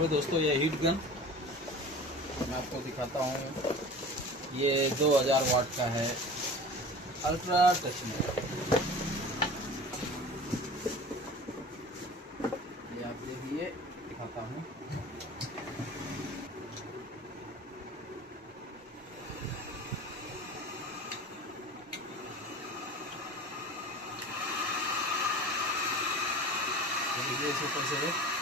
Hello दोस्तों, ये heat gun मैं आपको दिखाता हूँ। ये 2000 वाट का है, अल्ट्रा टच में। ये आप देखिए, दिखाता हूँ। तो देखिए इस ऊपर से